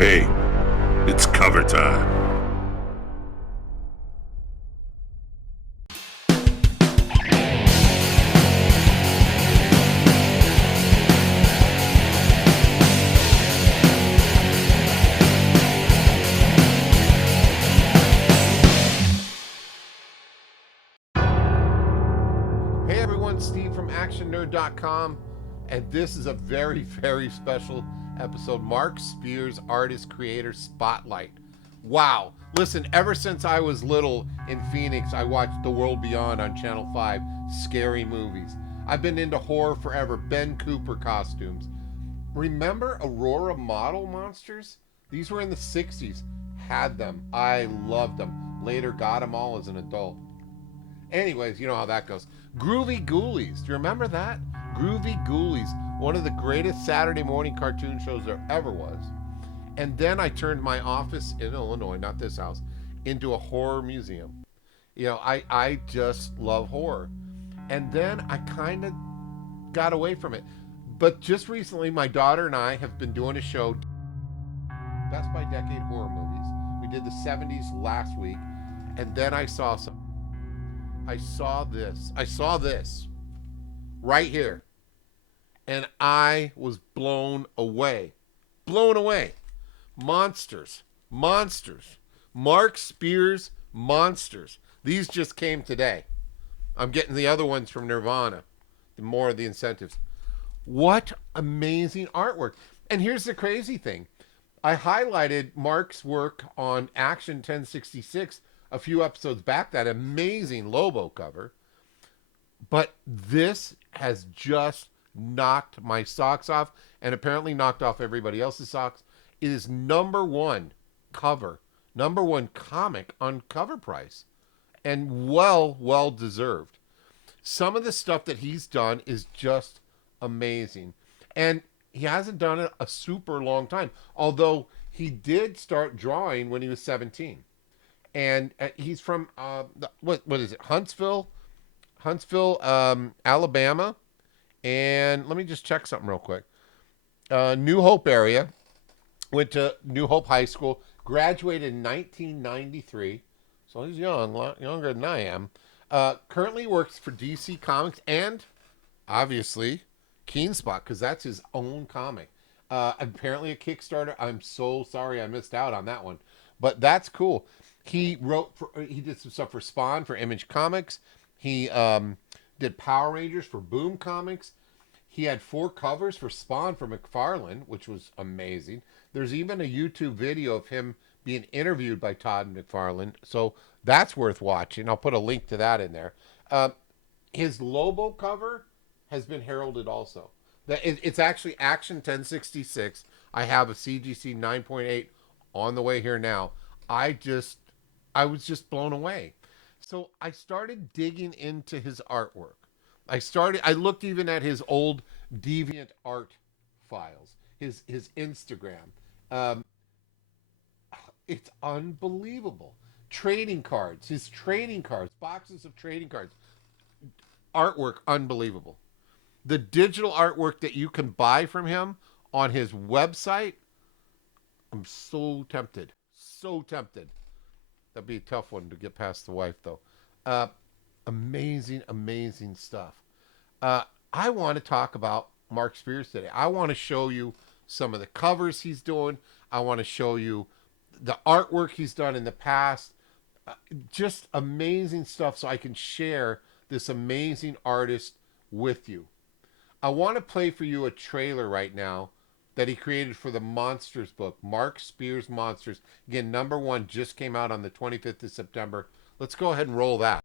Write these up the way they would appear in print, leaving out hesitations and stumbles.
Hey, it's cover time. Hey everyone, Steve from ActionNerd.com, and this is a very, very special episode. Mark Spears, Artist Creator Spotlight. Wow. Listen, ever since I was little in Phoenix, I watched The World Beyond on Channel 5, scary movies. I've been into horror forever, Ben Cooper costumes. Remember Aurora model monsters? These were in the 60s. Had them. I loved them. Later got them all as an adult. Anyways, you know how that goes. Groovy Ghoulies. Do you remember that? Groovy Ghoulies, one of the greatest Saturday morning cartoon shows there ever was. And then I turned my office in Illinois, not this house, into a horror museum. You know, I just love horror. And then I kind of got away from it. But just recently, my daughter and I have been doing a show, Best by Decade horror movies. We did the 70s last week. And then I saw this. I saw this right here. And I was blown away. Blown away. Monsters. Monsters. Mark Spears Monsters. These just came today. I'm getting the other ones from Nirvana. The more of the incentives. What amazing artwork. And here's the crazy thing. I highlighted Mark's work on Action 1066 a few episodes back, that amazing Lobo cover. But this has just knocked my socks off, and apparently knocked off everybody else's socks. It is number one cover, number one comic on cover price, and well deserved. Some of the stuff that he's done is just amazing. And he hasn't done it a super long time, although he did start drawing when he was 17. And he's from what is it? Huntsville, Alabama. And let me just check something real quick. New Hope area. Went to New Hope High School. Graduated in 1993. So he's young, a lot younger than I am. Currently works for DC Comics and obviously Keenspot, because that's his own comic. Apparently a Kickstarter. I'm so sorry I missed out on that one, but that's cool. He did some stuff for Spawn for Image Comics. He did Power Rangers for Boom Comics. He had 4 covers for Spawn for McFarlane, which was amazing. There's even a YouTube video of him being interviewed by Todd McFarlane, so that's worth watching. I'll put a link to that in there. His Lobo cover has been heralded also. It's actually Action 1066. I have a CGC 9.8 on the way here now. I was just blown away. So I started digging into his artwork. I looked even at his old Deviant Art files, his Instagram. It's unbelievable. Trading cards, his trading cards, boxes of trading cards. Artwork, unbelievable. The digital artwork that you can buy from him on his website, I'm so tempted. So tempted. That'd be a tough one to get past the wife, though. Amazing stuff. I want to talk about Mark Spears today. I want to show you some of the covers he's doing. I want to show you the artwork he's done in the past. Just amazing stuff, so I can share this amazing artist with you. I want to play for you a trailer right now that he created for the Monsters book, Mark Spears Monsters. Again, number 1 just came out on the 25th of September. Let's go ahead and roll that.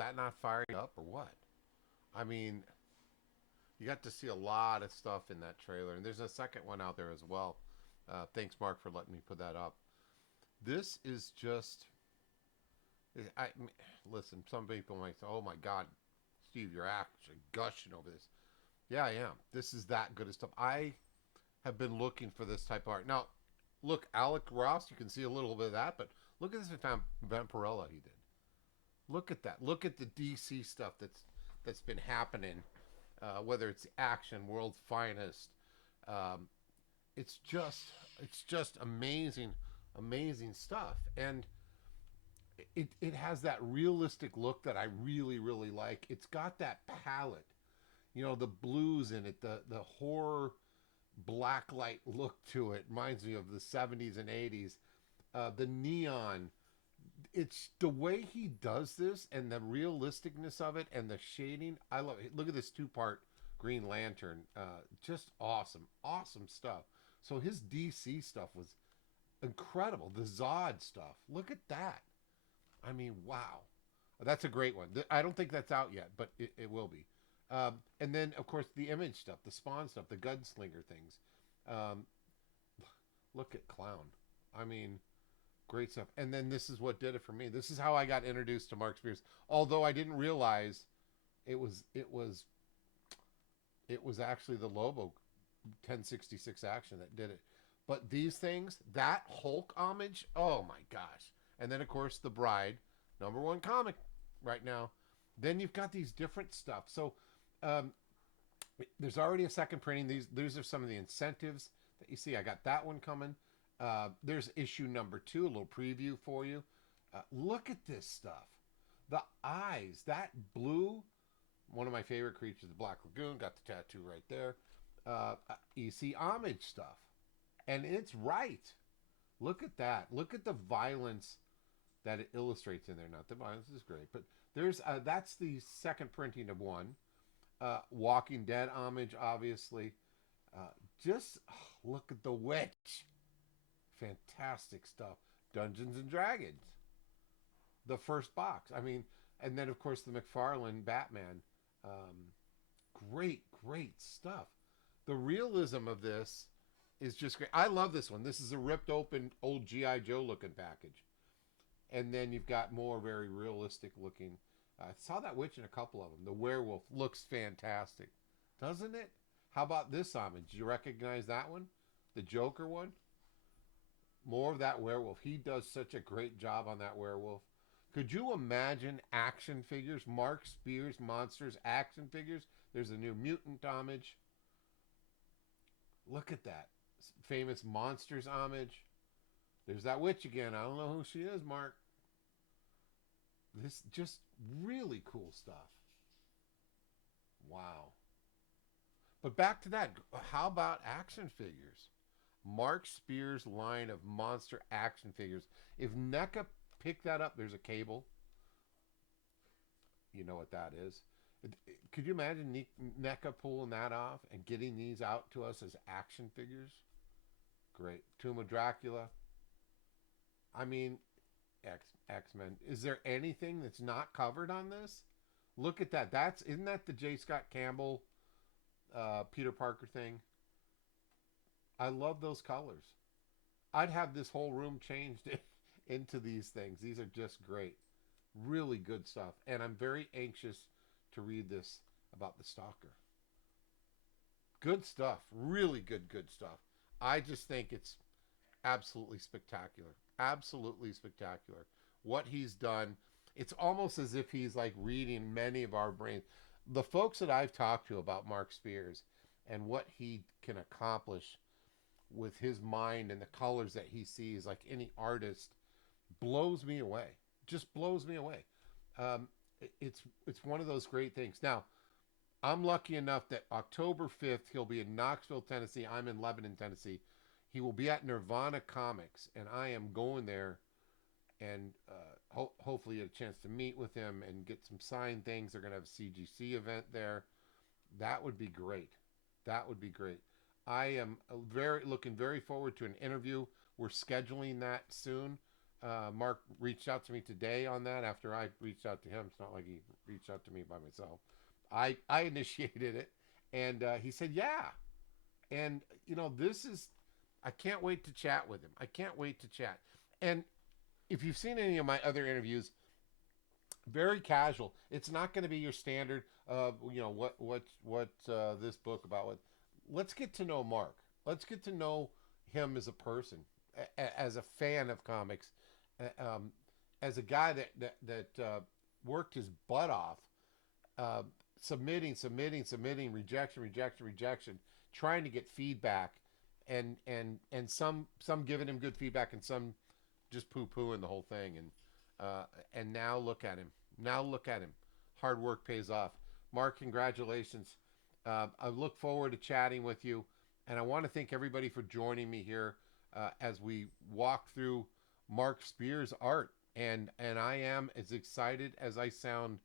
that not firing up or what? I mean, you got to see a lot of stuff in that trailer, and there's a second one out there as well. Thanks, Mark, for letting me put that up. This is just, I listen. Some people might say, "Oh my God, Steve, you're actually gushing over this." Yeah, I am. This is that good of stuff. I have been looking for this type of art. Now, look, Alec Ross, you can see a little bit of that, but look at this Vampirella he did. Look at that. Look at the DC stuff that's been happening. Whether it's action, world's finest, um, it's just amazing, amazing stuff, and it has that realistic look that I really really like. It's got that palette, the blues in it, the horror blacklight look to it. Reminds me of the 70s and 80s. The neon. It's the way he does this and the realisticness of it and the shading. I love it. Look at this two-part Green Lantern. Just awesome. Awesome stuff. So his DC stuff was incredible. The Zod stuff. Look at that. I mean, wow. That's a great one. I don't think that's out yet, but it will be. And then, of course, the Image stuff, the Spawn stuff, the Gunslinger things. Um, Look at Clown. I mean, great stuff. And then this is what did it for me. This is how I got introduced to Mark Spears. Although I didn't realize it was actually the Lobo 1066 action that did it. But these things, that Hulk homage, oh my gosh. And then of course The Bride, number one comic right now. Then you've got these different stuff. So um, there's already a second printing. These are some of the incentives that you see. I got that one coming. There's issue number 2, a little preview for you. Look at this stuff. The eyes, that blue, one of my favorite creatures, the Black Lagoon, got the tattoo right there. You see homage stuff. And it's right. Look at that. Look at the violence that it illustrates in there. Not the violence is great, but that's the second printing of one. Walking Dead homage, obviously. Just look at the witch. Fantastic stuff. Dungeons and Dragons. The first box. I mean, and then of course the McFarlane Batman. Great, great stuff. The realism of this is just great. I love this one. This is a ripped open old G.I. Joe looking package. And then you've got more very realistic looking. I saw that witch in a couple of them. The werewolf looks fantastic, doesn't it? How about this homage? Do you recognize that one? The Joker one? More of that werewolf. He does such a great job on that werewolf. Could you imagine action figures? Mark Spears Monsters action figures. There's a new mutant homage. Look at that. Famous Monsters homage. There's that witch again. I don't know who she is, Mark. This just really cool stuff. Wow. But back to that. How about action figures? Mark Spears' line of monster action figures. If NECA picked that up, there's a cable. You know what that is. Could you imagine NECA pulling that off and getting these out to us as action figures? Great. Tomb of Dracula. I mean, X-Men. Is there anything that's not covered on this? Look at that. Isn't that the J. Scott Campbell, Peter Parker thing? I love those colors. I'd have this whole room changed into these things. These are just great. Really good stuff. And I'm very anxious to read this about the Stalker. Good stuff. Really good stuff. I just think it's absolutely spectacular. Absolutely spectacular. What he's done, it's almost as if he's like reading many of our brains. The folks that I've talked to about Mark Spears and what he can accomplish with his mind and the colors that he sees, like any artist, blows me away. Just blows me away. It's one of those great things. Now, I'm lucky enough that October 5th, he'll be in Knoxville, Tennessee. I'm in Lebanon, Tennessee. He will be at Nirvana Comics, and I am going there and hopefully get a chance to meet with him and get some signed things. They're going to have a CGC event there. That would be great. That would be great. I am looking very forward to an interview. We're scheduling that soon Mark reached out to me today on that after I reached out to him. It's not like he reached out to me by myself. I initiated it, and he said, "Yeah." And this is, I can't wait to chat with him. I can't wait to chat. And if you've seen any of my other interviews, very casual. It's not going to be your standard. What this book about? What? Let's get to know Mark. Let's get to know him as a person, as a fan of comics, uh, um, as a guy that worked his butt off, uh, submitting, rejection, trying to get feedback, and some giving him good feedback, and some just poo pooing the whole thing, and now look at him. Now look at him. Hard work pays off. Mark, congratulations. I look forward to chatting with you, and I want to thank everybody for joining me here as we walk through Mark Spears' art. And I am as excited as I sound,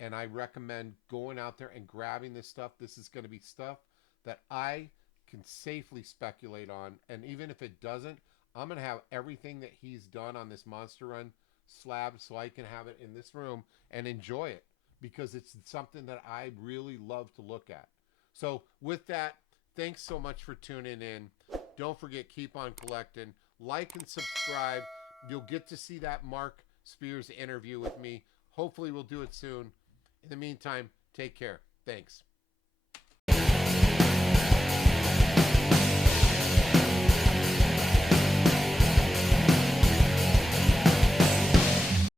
and I recommend going out there and grabbing this stuff. This is going to be stuff that I can safely speculate on, and even if it doesn't, I'm going to have everything that he's done on this Monster Run slab so I can have it in this room and enjoy it because it's something that I really love to look at. So with that, thanks so much for tuning in. Don't forget, keep on collecting, like and subscribe. You'll get to see that Mark Spears interview with me. Hopefully we'll do it soon. In the meantime, take care. Thanks.